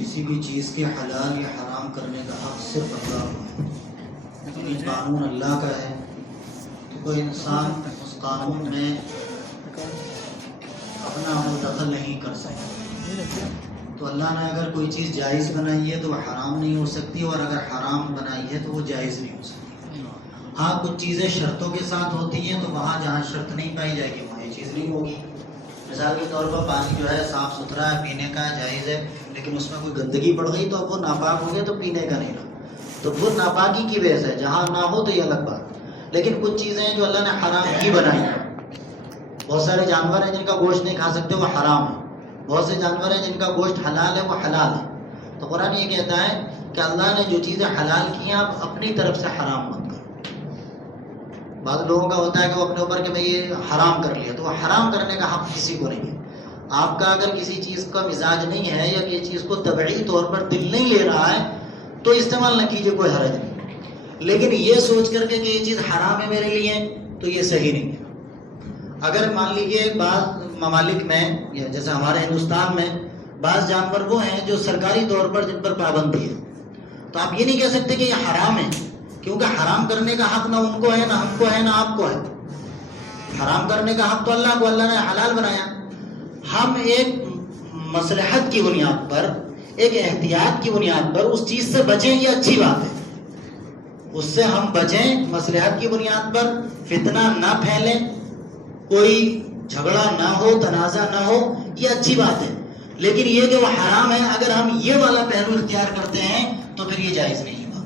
کسی بھی چیز کے حلال یا حرام کرنے کا حق صرف اللہ کو ہے، یعنی قانون اللہ کا ہے، تو کوئی انسان اس قانون میں اپنا دخل نہیں کر سکتا۔ تو اللہ نے اگر کوئی چیز جائز بنائی ہے تو وہ حرام نہیں ہو سکتی، اور اگر حرام بنائی ہے تو وہ جائز نہیں ہو سکتی۔ ہاں کچھ چیزیں شرطوں کے ساتھ ہوتی ہیں، تو وہاں جہاں شرط نہیں پائی جائے گی وہاں یہ چیز نہیں ہوگی۔ مثال کے طور پر پانی جو ہے صاف ستھرا ہے، پینے کا جائز ہے، لیکن اس میں کوئی گندگی پڑ گئی تو اب وہ ناپاک ہو گیا تو پینے کا نہیں رہا، تو وہ ناپاکی کی وجہ سے، جہاں نہ ہو تو یہ الگ بات۔ لیکن کچھ چیزیں ہیں جو اللہ نے حرام ہی بنائی ہیں۔ بہت سارے جانور ہیں جن کا گوشت نہیں کھا سکتے، وہ حرام ہے۔ بہت سے جانور ہیں جن کا گوشت حلال ہے، وہ حلال ہے۔ تو قرآن یہ کہتا ہے کہ اللہ نے جو چیزیں حلال کی ہیں آپ اپنی طرف سے حرام مت کرو۔ بعض لوگوں کا ہوتا ہے کہ وہ اپنے اوپر کہ میں یہ حرام کر لیا، تو وہ حرام کرنے کا حق کسی کو نہیں ہے۔ آپ کا اگر کسی چیز کا مزاج نہیں ہے یا کسی چیز کو طبعی طور پر دل نہیں لے رہا ہے تو استعمال نہ کیجیے، کوئی حرج نہیں، لیکن یہ سوچ کر کے کہ یہ چیز حرام ہے میرے لیے تو یہ صحیح نہیں ہے۔ اگر مان لیجیے بعض ممالک میں جیسے ہمارے ہندوستان میں بعض جانور وہ ہیں جو سرکاری طور پر جن پر پابندی ہے، تو آپ یہ نہیں کہہ سکتے کہ یہ حرام ہے، کیونکہ حرام کرنے کا حق نہ ان کو ہے، نہ ہم کو ہے، نہ آپ کو ہے۔ حرام کرنے کا حق تو اللہ کو، اللہ نے حلال بنایا۔ ہم ایک مصلحت کی بنیاد پر، ایک احتیاط کی بنیاد پر اس چیز سے بچیں، یہ اچھی بات ہے، اس سے ہم بچیں مصلحت کی بنیاد پر، فتنہ نہ پھیلیں، کوئی جھگڑا نہ ہو، تنازع نہ ہو، یہ اچھی بات ہے۔ لیکن یہ کہ وہ حرام ہے، اگر ہم یہ والا پہلو اختیار کرتے ہیں تو پھر یہ جائز نہیں ہوگا،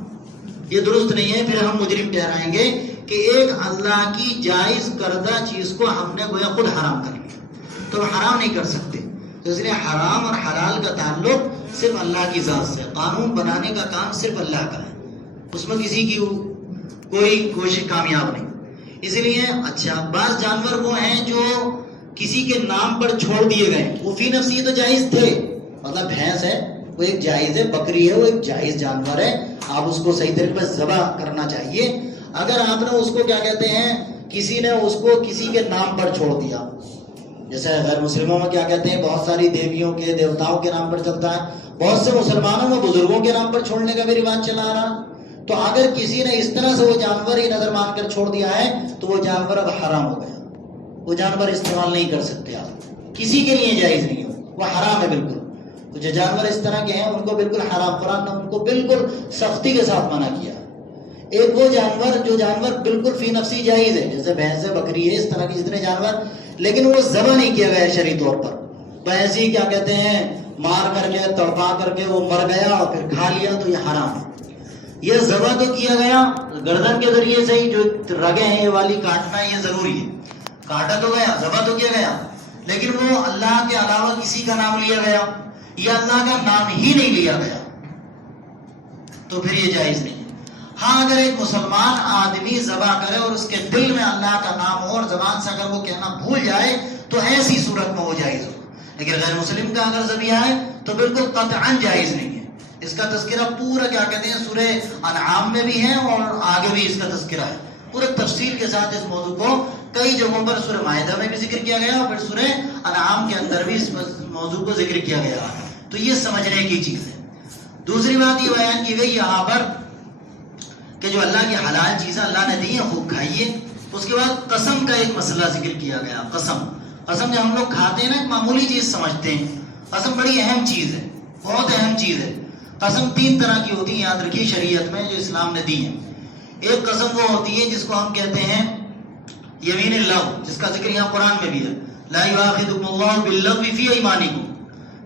یہ درست نہیں ہے، پھر ہم مجرم ٹھہرائیں گے کہ ایک اللہ کی جائز کردہ چیز کو ہم نے گویا خود حرام کر لیا، تو حرام نہیں کر سکتے۔ تو اس لیے حرام اور حلال کا تعلق صرف اللہ کی ذات سے، قانون بنانے کا کام صرف اللہ کا ہے، اس میں کسی کی کوئی کوشش کامیاب نہیں۔ اسی لیے اچھا بعض جانور وہ ہیں جو کسی کے نام پر چھوڑ دیے گئے، وہ فی نفسی تو جائز تھے، مطلب بھینس ہے وہ ایک جائز ہے، بکری ہے وہ ایک جائز جانور ہے، آپ اس کو صحیح طریقے پر ذبح کرنا چاہیے۔ اگر آپ نے اس کو کیا کہتے ہیں، کسی نے اس کو کسی کے نام پر چھوڑ دیا، جیسے غیر مسلموں میں کیا کہتے ہیں بہت ساری دیویوں کے دیوتاؤں کے نام پر چلتا ہے، بہت سے مسلمانوں میں بزرگوں کے نام پر چھوڑنے کا بھی رواج چلا آ رہا۔ تو اگر کسی نے اس طرح سے وہ جانور ہی نظر مان کر چھوڑ دیا ہے تو وہ جانور اب حرام ہو گیا، وہ جانور استعمال نہیں کر سکتے آپ، کسی کے لیے جائز نہیں ہو، وہ حرام ہے بالکل۔ تو جو جانور اس طرح کے ہیں ان کو بالکل حرام، قرآن نے ان کو بالکل سختی کے ساتھ منع کیا۔ ایک وہ جانور جو جانور بالکل فی نفسی جائز ہے، جیسے بھینس ہے، بکری ہے، اس طرح کے جتنے جانور، لیکن وہ ذبح نہیں کیا گیا شرعی طور پر، بس ہی کیا کہتے ہیں مار کر کے تڑپا کر کے وہ مر گیا اور پھر کھا لیا، تو یہ حرام ہے۔ یہ ذبح تو کیا گیا گردن کے ذریعے سے ہی، جو رگیں ہیں یہ والی کاٹنا یہ ضروری ہے، کاٹا تو گیا، ذبح تو کیا گیا، لیکن وہ اللہ کے علاوہ کسی کا نام لیا گیا یا اللہ کا نام ہی نہیں لیا گیا تو پھر یہ جائز نہیں ہے۔ ہاں اگر ایک مسلمان آدمی ذبح کرے اور اس کے دل میں اللہ کا نام ہو اور زبان سے اگر وہ کہنا بھول جائے تو ایسی صورت میں وہ جائز ہو، لیکن غیر مسلم کا اگر ذبیحہ ہے تو بالکل قطعاً جائز نہیں ہے۔ اس کا تذکرہ پورا کیا کہتے ہیں سورہ انعام میں بھی ہے اور آگے بھی اس کا تذکرہ ہے، پورے تفصیل کے ساتھ اس موضوع کو کئی جگہوں پر سورہ مائدہ میں بھی ذکر کیا گیا اور پھر سورہ انعام کے اندر بھی اس موضوع کو ذکر کیا گیا، تو یہ سمجھنے کی چیز ہے۔ دوسری بات یہ بیان کی گئی یہاں پر کہ جو اللہ کی حلال چیزیں اللہ نے دی ہیں خوب کھائیے۔ اس کے بعد قسم کا ایک مسئلہ ذکر کیا گیا، قسم جو ہم لوگ کھاتے ہیں نا ایک معمولی چیز سمجھتے ہیں، قسم بڑی اہم چیز ہے، بہت اہم چیز ہے۔ قسم تین طرح کی ہوتی ہیں، یاد رکھیے شریعت میں جو اسلام نے دی ہیں۔ ایک قسم وہ ہوتی ہے جس کو ہم کہتے ہیں یمین اللغو، جس کا ذکر یہاں قرآن میں بھی ہے، لا یؤاخذکم اللہ باللغو فی ایمانکم،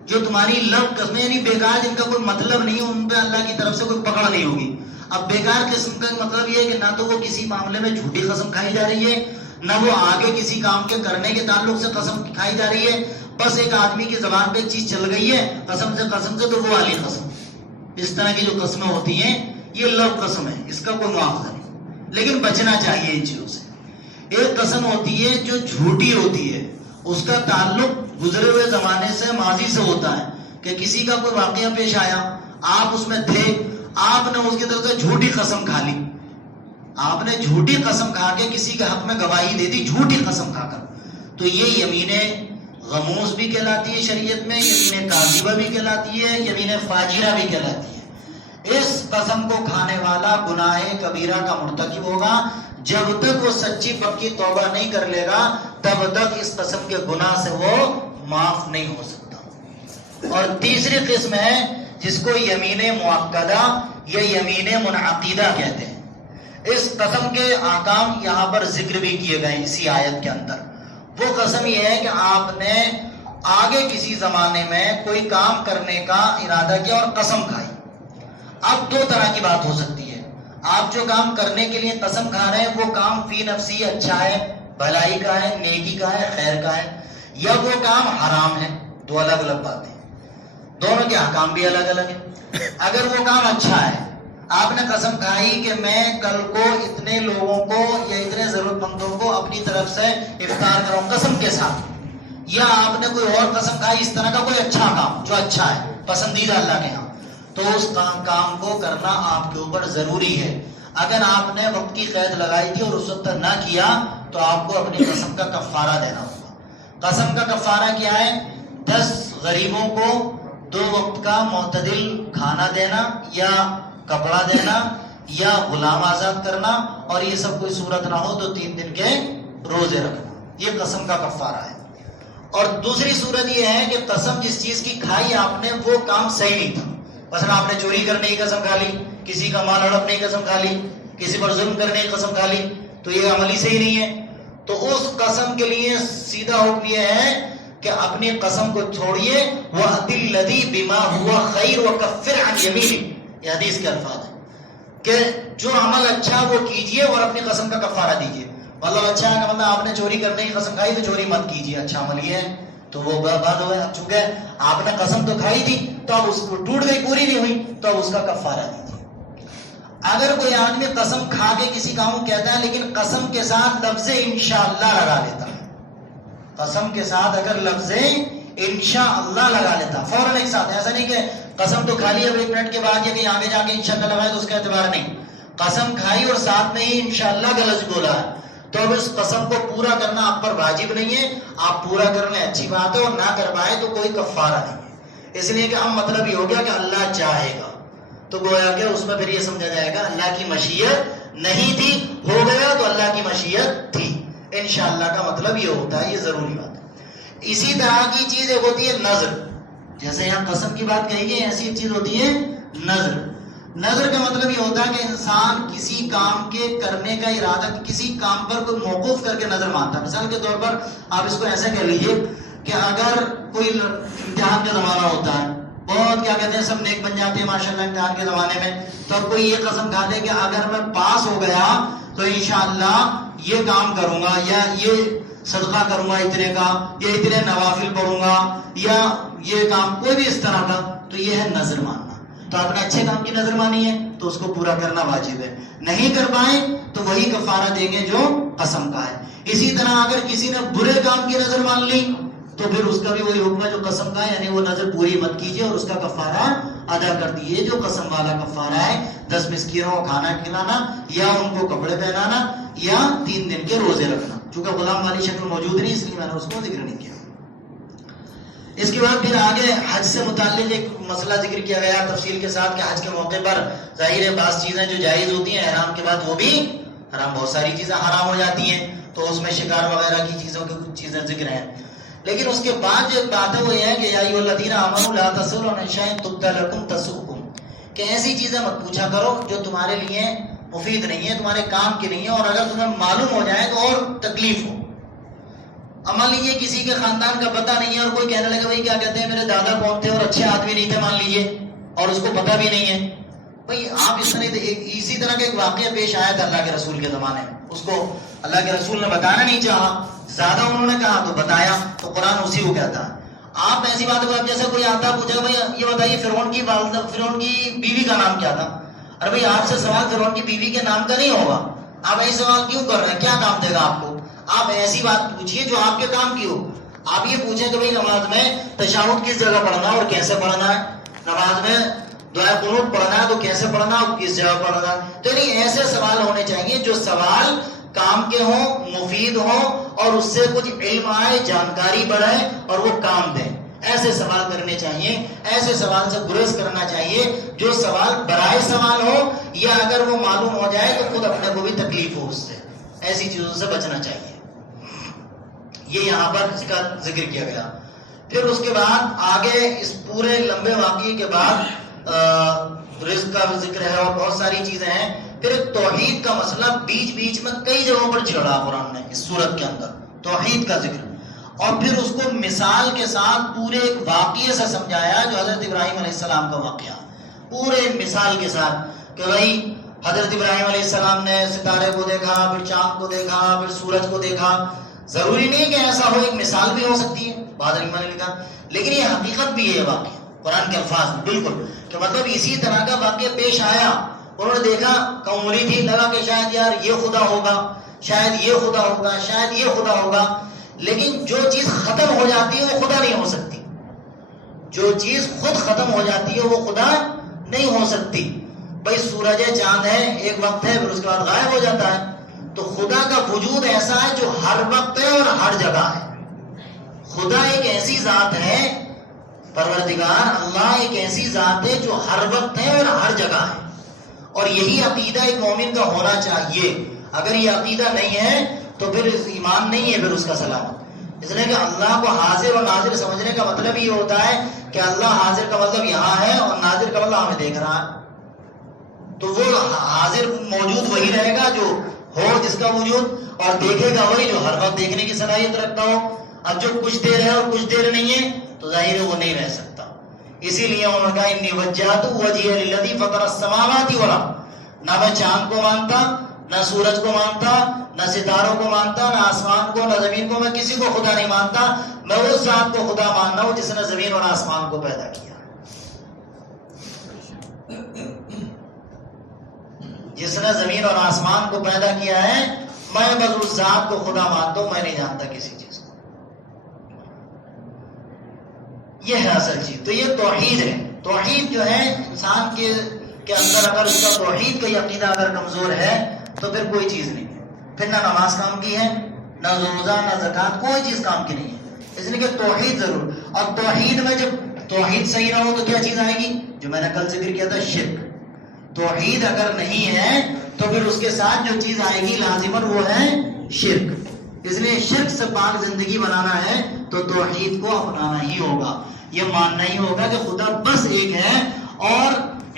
جو تمہاری لغو قسمیں یعنی بیکار جن کا کوئی مطلب نہیں ہے، ان پہ اللہ کی طرف سے کوئی پکڑ نہیں ہوگی۔ اب بیکار قسم کا مطلب یہ ہے کہ نہ تو وہ کسی معاملے میں جھوٹی قسم کھائی جا رہی ہے، نہ وہ آگے کسی کام کے کرنے کے تعلق سے قسم کھائی جا رہی ہے، بس ایک آدمی کی زبان پہ ایک چیز چل گئی ہے قسم سے تو وہ والی قسم۔ اس طرح کی جو قسمیں ہوتی ہیں یہ لغو قسم ہے، اس کا کوئی مواخذہ نہیں، لیکن بچنا چاہیے ان چیزوں سے۔ ایک قسم ہوتی ہے جو جھوٹی ہوتی ہے، اس کا تعلق گزرے ہوئے زمانے سے، ماضی سے ہوتا ہے، کہ کسی کا کوئی واقعہ پیش آیا، آپ اس میں تھے، آپ نے اس کی طرف سے جھوٹی قسم کھا لی، آپ نے جھوٹی قسم کھا کے کسی کے حق میں گواہی دے دی، جھوٹی قسم کھا کر، تو یہ یمین غموس بھی کہلاتی ہے شریعت میں، یمین کاذبہ بھی کہلاتی ہے، یمین فاجرہ بھی کہلاتی ہے۔ اس قسم کو کھانے والا گناہ کبیرہ کا مرتکب ہوگا، جب تک وہ سچی پکی توبہ نہیں کر لے گا تب تک اس قسم کے گناہ سے وہ معاف نہیں ہو سکتا۔ اور تیسری قسم ہے جس کو یمین مؤکدہ یا یمین منعقدہ کہتے ہیں۔ اس قسم کے احکام یہاں پر ذکر بھی کیے گئے اسی آیت کے اندر۔ وہ قسم یہ ہے کہ آپ نے آگے کسی زمانے میں کوئی کام کرنے کا ارادہ کیا اور قسم کھائی۔ اب دو طرح کی بات ہو سکتی ہے، آپ جو کام کرنے کے لیے قسم کھا رہے ہیں وہ کام فی نفسی اچھا ہے، بھلائی کا ہے، نیکی کا ہے، خیر کا ہے، یا وہ کام حرام ہے۔ دو الگ الگ باتیں، دونوں کے احکام بھی الگ الگ ہیں۔ اگر وہ کام اچھا ہے، آپ نے قسم کھائی کہ میں کل کو اتنے لوگوں کو یا اتنے ضرورت مندوں کو اپنی طرف سے افطار کراؤں قسم کے ساتھ، یا آپ نے کوئی اور قسم کھائی اس طرح کا کوئی اچھا کام جو اچھا ہے پسندیدہ اللہ کے ہاں، تو اس کام کو کرنا آپ کے اوپر ضروری ہے۔ اگر آپ نے وقت کی قید لگائی تھی اور اس وقت نہ کیا تو آپ کو اپنی قسم کا کفارہ دینا ہوگا۔ قسم کا کفارہ کیا ہے؟ 10 غریبوں کو 2 وقت کا معتدل کھانا دینا، یا کپڑا دینا، یا غلام آزاد کرنا، اور یہ سب کوئی صورت نہ ہو تو 3 دن کے روزے رکھنا، یہ قسم کا کفارہ ہے۔ اور دوسری صورت یہ ہے کہ قسم جس چیز کی کھائی آپ نے وہ کام صحیح نہیں تھا، مثلا آپ نے چوری کرنے کی قسم کھا لی، کسی کا مال ہڑپنے کی قسم کھا لی، کسی پر ظلم کرنے کی قسم کھا لی، تو یہ عملی صحیح نہیں ہے۔ تو اس قسم کے لیے سیدھا حکم یہ ہے کہ اپنی قسم کو چھوڑیے، وَأَتِ الَّذِي بِمَا هُوَ خَيْرٌ وَكَفِّرْ عَنْ يَمِينِكَ، یہ حدیث کے الفاظ ہیں کہ جو عمل اچھا وہ کیجئے اور اپنی قسم کا کفارہ دیجئے۔ مطلب اچھا ہے کہ مطلب آپ نے چوری کرنے کی قسم کھائی تو چوری مت کیجئے، اچھا عمل یہ ہے، تو وہ بات ہو گیا۔ چونکہ آپ نے قسم تو کھائی تھی تو اب اس کو ٹوٹ گئی، پوری نہیں ہوئی، تو اب اس کا کفارہ دیجئے۔ اگر کوئی آدمی قسم کھا کے کسی کام کو کہتا ہے لیکن قسم کے ساتھ لفظ انشاءاللہ لگا لیتا ہے، قسم کے ساتھ اگر لفظ انشاءاللہ لگا لیتا فوراً ایک ساتھ، ایسا نہیں کہ قسم تو کھا لی اب 1 منٹ کے بعد یا کہیں آگے جا کے انشاءاللہ لگائے تو اس کا اعتبار نہیں، قسم کھائی اور ساتھ میں ہی انشاءاللہ کا لفظ بولا ہے، تو اب اس قسم کو پورا کرنا آپ پر واجب نہیں ہے، آپ پورا کر لیں اچھی بات ہے، اور نہ کر پائے تو کوئی کفارہ نہیں ہے۔ اس لیے کہ اب مطلب یہ ہو گیا کہ اللہ چاہے گا، تو گویا کہ اس میں پھر یہ سمجھا جائے گا اللہ کی مشیت نہیں تھی، ہو گیا تو اللہ کی مشیت تھی۔ انشاءاللہ کا مطلب یہ ہوتا ہے، یہ ضروری بات ہے۔ اسی طرح کی چیز ایک ہوتی ہے نظر، جیسے یہاں قسم کی بات کہی گئی، ایسی ایک چیز ہوتی ہے نظر۔ نظر کا مطلب یہ ہوتا ہے کہ انسان کسی کام کے کرنے کا ارادہ، کسی کام پر کوئی موقوف کر کے نظر مانتا ہے۔ مثال کے طور پر آپ اس کو ایسے کہہ لیجیے کہ اگر کوئی امتحان کا زمانہ ہوتا ہے، بہت کیا کہتے ہیں سب نیک بن جاتے ہیں ماشاءاللہ امتحان کے زمانے میں، تو اب کوئی یہ قسم کھا دے کہ اگر میں پاس ہو گیا تو انشاءاللہ یہ کام کروں گا، یا یہ صدقہ کروں گا اتنے کا، یا اتنے نوافل پڑھوں گا، یا یہ کام کوئی بھی اس طرح کا، تو یہ ہے نظر ماننا۔ تو آپ نے اچھے کام کی نظر مانی ہے تو اس کو پورا کرنا واجب ہے، نہیں کر پائیں تو وہی کفارہ دیں گے جو قسم کا ہے۔ اسی طرح اگر کسی نے برے کام کی نظر مان لی تو پھر اس کا بھی وہی حکم ہے جو قسم کا ہے، یعنی وہ نظر پوری مت کیجیے اور اس کا کفارہ ادا کر دیجیے جو قسم والا کفارہ ہے، 10 مسکینوں کو کھانا کھلانا، یا ان کو کپڑے پہنانا، یا 3 دن کے روزے رکھنا۔ چونکہ غلام والی شکل موجود نہیں اس لیے میں نے اس کو ذکر نہیں کیا۔ اس کے بعد پھر آگے حج سے متعلق ایک مسئلہ ذکر کیا گیا تفصیل کے ساتھ کہ حج کے موقع پر ظاہر ہے بعض چیزیں جو جائز ہوتی ہیں احرام کے بعد وہ بھی حرام، بہت ساری چیزیں حرام ہو جاتی ہیں، تو اس میں شکار وغیرہ کی چیزوں کی کچھ چیزیں ذکر ہیں۔ لیکن اس کے بعد جو بات ہے وہ یہ ہے کہ یا ایھا الذین آمنوا لا تسألوا عن شیء تبد لکم تسؤکم، کہ ایسی چیزیں مت پوچھا کرو جو تمہارے لیے مفید نہیں ہے، تمہارے کام کی نہیں ہے، اور اگر تمہیں معلوم ہو جائے تو اور تکلیف ہو۔ اب مان لیجیے کسی کے خاندان کا پتہ نہیں ہے اور کوئی کہنے لگے بھائی کیا کہتے ہیں میرے دادا کون تھے اور اچھے آدمی نہیں تھے مان لیجیے، اور اس کو پتہ بھی نہیں ہے، بھائی آپ اس طرح اسی طرح کا ایک واقعہ پیش آیا تھا اللہ کے رسول کے زمانے میں، اس کو اللہ کے رسول نے بتانا نہیں چاہا، زیادہ انہوں نے کہا تو بتایا، تو قرآن اسی کو کہتا ہے۔ آپ ایسی بات کو جیسے کوئی آتا پوچھے بھائی یہ بتائیے فرعون کی والدہ، فرعون کی بیوی کا نام کیا تھا؟ ارے بھائی آپ سے سوال فرعون کی بیوی کے نام کا نہیں ہوگا، آپ ایسے سوال کیوں کر رہے ہیں؟ کیا کام دے گا آپ کو؟ آپ ایسی بات پوچھیے جو آپ کے کام کی ہو۔ آپ یہ پوچھیں کہ بھائی نماز میں تشہد کس جگہ پڑھنا ہے اور کیسے پڑھنا ہے، نماز میں دعائے قنوت پڑھنا ہے تو کیسے پڑھنا اور کس جگہ پڑھنا ہے، تو یعنی ایسے سوال ہونے چاہیے جو سوال کام کے ہوں، مفید ہوں، اور اس سے کچھ علم آئے، جانکاری بڑھے اور وہ کام دیں. ایسے سوال کرنے چاہیے، ایسے سوال سے گریز کرنا چاہیے جو سوال برائے سوال ہو، یا اگر وہ معلوم ہو جائے تو خود اپنے کو بھی تکلیف ہو اس سے. ایسی چیزوں سے بچنا چاہیے. یہ یہاں پر اس کا ذکر کیا گیا. پھر اس کے بعد آگے اس پورے لمبے واقعے کے بعد رزق کا ذکر ہے اور بہت ساری چیزیں ہیں. پھر توحید کا مسئلہ بیچ بیچ میں کئی جگہوں پر چھیڑا قرآن نے اس سورت کے اندر، توحید کا ذکر. اور پھر اس کو مثال کے ساتھ پورے ایک واقعے سے سمجھایا جو حضرت ابراہیم علیہ السلام کا واقعہ، پورے مثال کے ساتھ کہ بھائی حضرت ابراہیم علیہ السلام نے ستارے کو دیکھا، پھر چاند کو دیکھا، پھر سورج کو دیکھا. ضروری نہیں کہ ایسا ہو، ایک مثال بھی ہو سکتی ہے، بعض علماء نے لکھا، لیکن یہ حقیقت بھی ہے واقعہ قرآن کے الفاظ میں بالکل، کہ مطلب اسی طرح کا واقعہ پیش آیا. انہوں نے دیکھا، کمولی تھی، لگا کہ شاید یار یہ خدا ہوگا، شاید یہ خدا ہوگا، شاید یہ خدا ہوگا. لیکن جو چیز ختم ہو جاتی ہے وہ خدا نہیں ہو سکتی. جو چیز خود ختم ہو جاتی ہے وہ خدا نہیں ہو سکتی. بھائی سورج ہے، چاند ہے، ایک وقت ہے پھر اس کے بعد غائب ہو جاتا ہے. تو خدا کا وجود ایسا ہے جو ہر وقت ہے اور ہر جگہ ہے. خدا ایک ایسی ذات ہے، پروردگار اللہ ایک ایسی ذات ہے جو ہر وقت ہے اور ہر جگہ ہے. اور یہی عقیدہ ایک مومن کا ہونا چاہیے. اگر یہ عقیدہ نہیں ہے تو پھر ایمان نہیں ہے پھر اس کا سلامت. اس لیے کہ اللہ کو حاضر اور ناظر سمجھنے کا مطلب یہ ہوتا ہے کہ اللہ حاضر کا مطلب یہاں ہے اور ناظر کا مطلب ہمیں دیکھ رہا ہے. تو وہ حاضر موجود وہی رہے گا جو ہو، جس کا وجود، اور دیکھے گا وہی جو ہر وقت دیکھنے کی صلاحیت رکھتا ہو. اب جو کچھ دیر ہے اور کچھ دیر نہیں ہے تو ظاہر ہے وہ نہیں رہ سکتا. اسی لیے انہوں نے کہا انی وجہت وجہی للذی فطر السماوات والارض. نہ میں چاند کو مانتا، نہ سورج کو مانتا، نہ ستاروں کو مانتا، نہ آسمان کو، نہ زمین کو. میں کسی کو خدا نہیں مانتا. میں اس ذات کو خدا ماننا ہوں جس نے زمین اور آسمان کو پیدا کیا، جس نے زمین اور آسمان کو پیدا کیا ہے. میں بس اس ذات کو خدا مانتا ہوں، میں نہیں جانتا کسی چیز کو. یہ ہے اصل چیز. تو یہ توحید ہے. توحید جو ہے انسان کے اندر اگر اس کا توحید کا عقیدہ اگر کمزور ہے تو پھر کوئی چیز نہیں ہے. پھر نہ نماز کام کی ہے، نہ روزہ، نہ زکات، کوئی چیز کام کی نہیں ہے. اس لیے کہ توحید ضرور. اور توحید میں جب توحید صحیح نہ ہو تو کیا چیز آئے گی؟ جو میں نے کل ذکر کیا تھا، شرک. توحید اگر نہیں ہے تو پھر اس کے ساتھ جو چیز آئے گی لازماً وہ ہے شرک. اس لیے شرک سے پاک زندگی بنانا ہے تو توحید کو اپنانا ہی ہوگا. یہ ماننا ہی ہوگا کہ خدا بس ایک ہے اور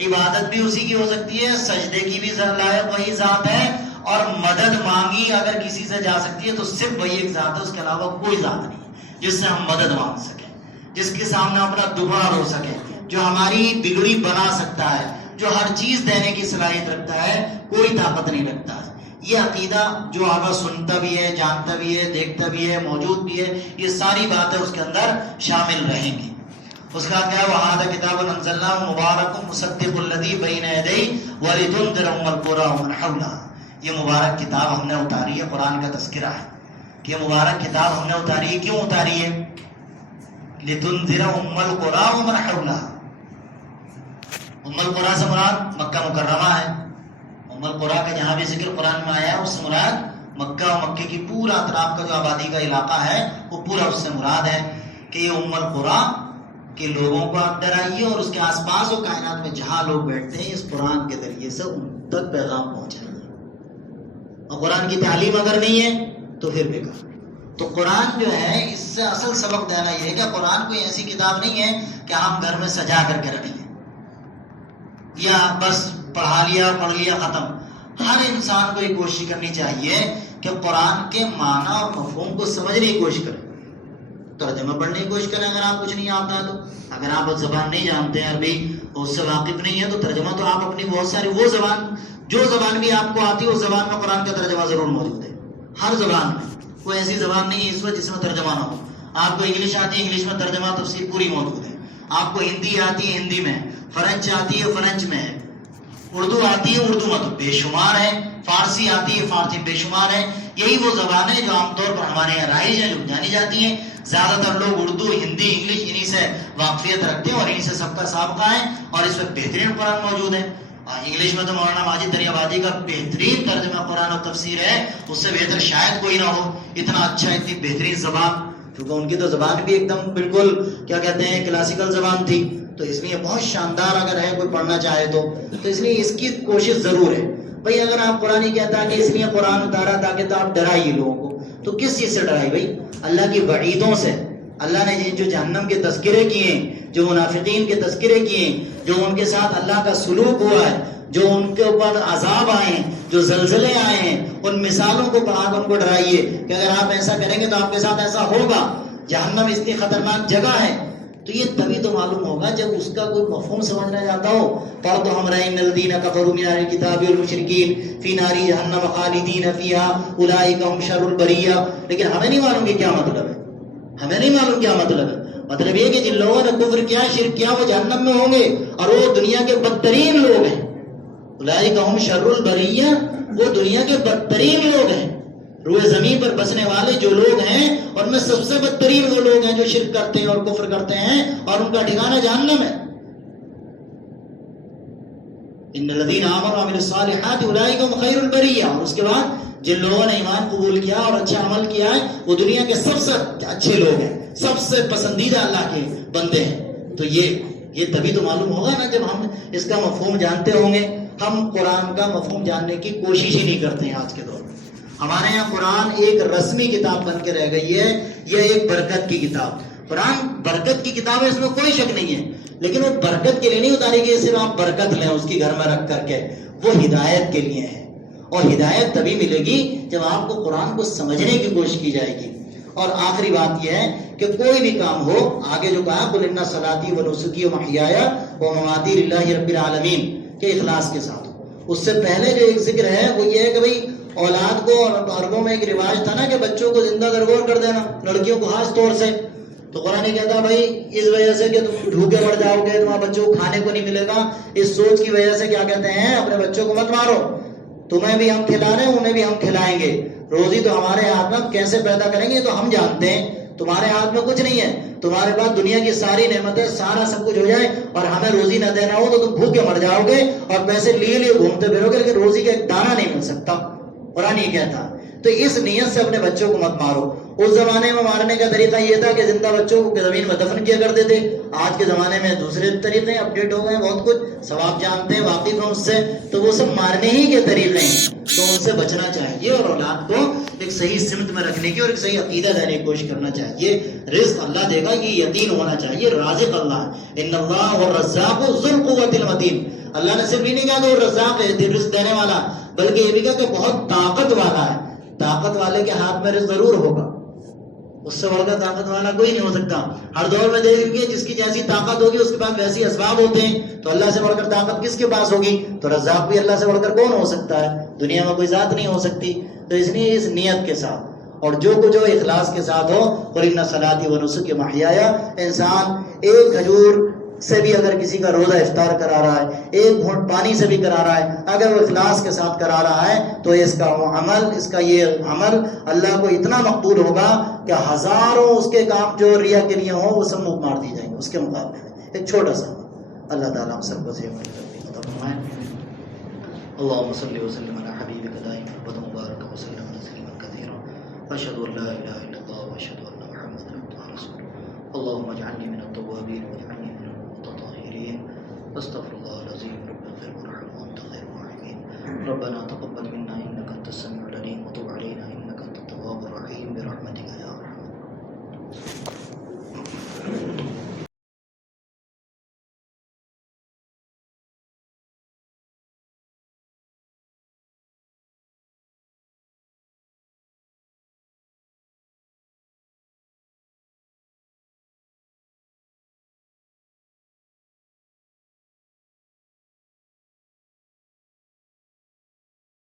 عبادت بھی اسی کی ہو سکتی ہے، سجدے کی بھی لائق وہی ذات ہے، اور مدد مانگی اگر کسی سے جا سکتی ہے تو صرف وہی ایک ذات ہے، اس کے علاوہ کوئی ذات نہیں جس سے ہم مدد مانگ سکیں، جس کے سامنے اپنا دبا رو سکیں، جو ہماری بگڑی بنا سکتا ہے، جو ہر چیز دینے کی صلاحیت رکھتا ہے، کوئی طاقت نہیں رکھتا ہے. یہ عقیدہ جو آگا سنتا بھی ہے، جانتا بھی ہے، دیکھتا بھی ہے، موجود بھی ہے، یہ ساری باتیں اس کے اندر شامل رہیں گی. اس کا کیا وَهَذَا كِتَابٌ أَنزَلْنَاهُ مُبَارَكٌ مُصَدِّقُ الَّذِي بَيْنَ يَدَيْهِ وَلِتُنذِرَ أُمَّ الْقُرَىٰ وَمَنْ حَوْلَهَا. یہ مبارک کتاب ہم نے اتاری ہے، قرآن کا تذکرہ ہے کہ یہ مبارک کتاب ہم نے اتاری ہے. کیوں اتاری ہے؟ لِتُنذِرَ أُمَّ الْقُرَىٰ وَمَنْ حَوْلَهَا. ام القریٰ سے مراد مکہ مکرمہ ہے. ام القریٰ کا جہاں بھی ذکر قرآن میں آیا ہے اس سے مراد مکہ و مکے کی پورا اطراف کا جو آبادی کا علاقہ ہے وہ پورا اس سے مراد ہے کہ یہ ام القریٰ کہ لوگوں کو آپ ڈرائیے اور اس کے آس پاس و کائنات میں جہاں لوگ بیٹھتے ہیں اس قرآن کے ذریعے سے ان تک پیغام پہنچائیے. اور قرآن کی تعلیم اگر نہیں ہے تو پھر بیکار. تو قرآن جو ہے اس سے اصل سبق دینا یہ ہے کہ قرآن کوئی ایسی کتاب نہیں ہے کہ ہم گھر میں سجا کر کے رکھیں یا بس پڑھا لیا پڑھ لیا ختم. ہر انسان کو یہ کوشش کرنی چاہیے کہ قرآن کے معنی اور مفہوم کو سمجھنے کی کوشش کریں، ترجمہ پڑھنے کی کوشش کریں. اگر آپ کچھ نہیں آتا ہے تو اگر آپ زبان نہیں جانتے ہیں عربی اس سے واقف نہیں ہے تو ترجمہ تو آپ اپنی بہت ساری وہ زبان جو زبان بھی آپ کو آتی ہے اس زبان میں قرآن کا ترجمہ ضرور موجود ہے. ہر زبان میں کوئی ایسی زبان نہیں ہے اس وقت جس میں ترجمہ نہ ہو. آپ کو انگلش آتی ہے، انگلش میں ترجمہ تفسیر پوری موجود ہے. آپ کو ہندی آتی ہے، ہندی میں، فرنچ آتی ہے، فرنچ میں ہے، اردو آتی ہے، اردو میں تو بے شمار ہے، فارسی آتی ہے، فارسی بے شمار ہے. یہی وہ زبانیں جو عام طور پر ہمارے یہاں رائج ہیں، جو جانی جاتی ہیں. زیادہ تر لوگ اردو، ہندی، انگلش انہی سے واقفیت رکھتے ہیں اور انہی سے سب کا سابقہ ہے اور اس وقت بہترین قرآن موجود ہے. انگلش میں تو مولانا ماجد دریابادی کا بہترین ترجمہ قرآن و تفسیر ہے، اس سے بہتر شاید کوئی نہ ہو، اتنا اچھا، اتنی بہترین زبان، کیونکہ ان کی تو زبان بھی ایک دم بالکل کیا کہتے ہیں کلاسیکل زبان تھی، تو اس لیے بہت شاندار اگر ہے کوئی پڑھنا چاہے تو اس لیے اس کی کوشش ضرور ہے بھائی. اگر آپ قرآن ہی کہتا کہ اس لیے قرآن اتارا تاکہ تو آپ ڈرائیے لوگوں کو، تو کس چیز سے ڈرائی بھائی؟ اللہ کی وعیدوں سے. اللہ نے جو جہنم کے تذکرے کیے، جو منافقین کے تذکرے کیے، جو ان کے ساتھ اللہ کا سلوک ہوا ہے، جو ان کے اوپر عذاب آئے ہیں، جو زلزلے آئے ہیں، ان مثالوں کو پڑھا کر ان کو ڈرائیے کہ اگر آپ ایسا کریں گے تو آپ کے ساتھ ایسا ہوگا. جہنم اتنی خطرناک جگہ ہے. تو یہ تبھی تو معلوم ہوگا جب اس کا کوئی مفہوم سمجھنا چاہتا ہو. پر تو ہم رہے الذین کفروا من اہل الکتاب والمشرکین فی نار جہنم خالدین فیہا اولئک هم شر البریہ. لیکن ہمیں نہیں معلوم کہ کیا مطلب ہے، ہمیں نہیں معلوم کیا مطلب ہے. مطلب یہ کہ جن لوگوں نے کفر کیا، شرک کیا، وہ جہنم میں ہوں گے اور وہ دنیا کے بدترین لوگ ہیں. اولئک هم شر البریہ، وہ دنیا کے بدترین لوگ ہیں. روئے زمین پر بسنے والے جو لوگ ہیں ان میں سب سے بدترین وہ لوگ ہیں جو شرک کرتے ہیں اور کفر کرتے ہیں، اور ان کا ٹھکانہ جہنم ہے. ان الذین آمنوا وعملوا الصالحات اولئک هم خیر البریہ. اور اس کے بعد جن لوگوں نے ایمان قبول کیا اور اچھا عمل کیا ہے وہ دنیا کے سب سے اچھے لوگ ہیں، سب سے پسندیدہ اللہ کے بندے ہیں. تو یہ تبھی تو معلوم ہوگا نا جب ہم اس کا مفہوم جانتے ہوں گے. ہم قرآن کا مفہوم جاننے کی کوشش ہی نہیں کرتے ہیں آج کے دور میں. ہمارے یہاں قرآن ایک رسمی کتاب بن کے رہ گئی ہے، یہ ایک برکت کی کتاب. قرآن برکت کی کتاب ہے، اس میں کوئی شک نہیں ہے، لیکن وہ برکت کے لیے نہیں اتاری گئی صرف آپ برکت لیں اس کی گھر میں رکھ کر کے. وہ ہدایت کے لیے ہے، اور ہدایت تبھی ملے گی جب آپ کو قرآن کو سمجھنے کی کوشش کی جائے گی. اور آخری بات یہ ہے کہ کوئی بھی کام ہو، آگے جو کہا قل ان صلاتی و نسکی و محیای و مماتی للہ رب العالمین، کہ اخلاص کے ساتھ ہو. اس سے پہلے جو ایک ذکر ہے وہ یہ ہے کہ بھئی اولاد کو، اور عربوں میں ایک رواج تھا نا کہ بچوں کو زندہ درگور کر دینا، لڑکیوں کو خاص طور سے. تو قرآن کہتا بھائی اس وجہ سے کہ تم بھوکے مر جاؤ گے، تمہارے بچوں کو کھانے کو نہیں ملے گا، اس سوچ کی وجہ سے کیا کہتے ہیں اپنے بچوں کو مت مارو، تمہیں بھی ہم کھلا رہے ہیں انہیں بھی ہم کھلائیں گے. روزی تو ہمارے ہاتھ میں، کیسے پیدا کریں گے تو ہم جانتے ہیں، تمہارے ہاتھ میں کچھ نہیں ہے. تمہارے پاس دنیا کی ساری نعمتیں، سارا سب کچھ ہو جائے اور ہمیں روزی نہ دینا ہو تو تم بھوکے مر جاؤ گے اور پیسے لیے لیے گھومتے پھرو گے، لیکن روزی کا ایک دانہ نہیں مل سکتا. قرآن یہ کہتا. تو اس نیت سے اپنے بچوں کو مت مارو. اس زمانے میں مارنے کا طریقہ یہ تھا کہ زندہ بچوں کو زمین میں دفن کیا کرتے تھے. آج کے زمانے میں دوسرے طریقے اپڈیٹ ہو گئے ہیں، بہت کچھ ثواب جانتے ہیں، واقف ہیں اس سے، تو وہ سب مارنے ہی کے طریقے ہیں. تو ان سے بچنا چاہیے اور اولاد کو ایک صحیح سمت میں رکھنے کی اور ایک صحیح عقیدہ دینے کی کوشش کرنا چاہیے. رزق اللہ دے گا، یہ یقین ہونا چاہیے. رازق اللہ ہے، ان اللہ والرزاق ذو القوۃ المتین. اللہ نے صرف یہ نہیں کہا کہ وہ رزاق ہے، رزق دینے والا، بلکہ یہ بھی کہا کہ بہت طاقت والا ہے. طاقت والے کے ہاتھ میں رزق ضرور ہوگا، اس سے بڑھ کر طاقت والا کوئی نہیں ہو سکتا. ہر دور میں دیکھیں گے جس کی جیسی طاقت ہوگی اس کے پاس ویسی اسباب ہوتے ہیں. تو اللہ سے بڑھ کر طاقت کس کے پاس ہوگی؟ تو رزاق بھی اللہ سے بڑھ کر کون ہو سکتا ہے؟ دنیا میں کوئی ذات نہیں ہو سکتی. تو اس لیے اس نیت کے ساتھ اور جو کچھ ہو اخلاص کے ساتھ ہو. قل ان صلاتی و نسکی و محیای. انسان ایک کھجور سے بھی اگر کسی کا روزہ افطار کرا رہا ہے، ایک گھونٹ پانی سے بھی کرا رہا ہے، اگر وہ اخلاص کے ساتھ کرا رہا ہے تو اس کا وہ عمل، اس کا یہ عمل اللہ کو اتنا مقبول ہوگا کہ ہزاروں اس کے کام جو ریا کے لیے ہوں وہ سب منہ مار دی جائیں گے اس کے مقابلے میں. ایک چھوٹا سا اللہ تعالیٰ ہم سب کو صحت عطا فرمائے. اللهم صل وسلم على حبيبك دائما وبارك وسلم تسليما كثيرا واشهد ان لا اله الا الله واشهد ان محمدا عبده ورسوله. اللهم اجعلني من التوابين واجعلني من المتطهرين. استغفر الله العظيم رب اغفر وارحم وانت خير الراحمين. ربنا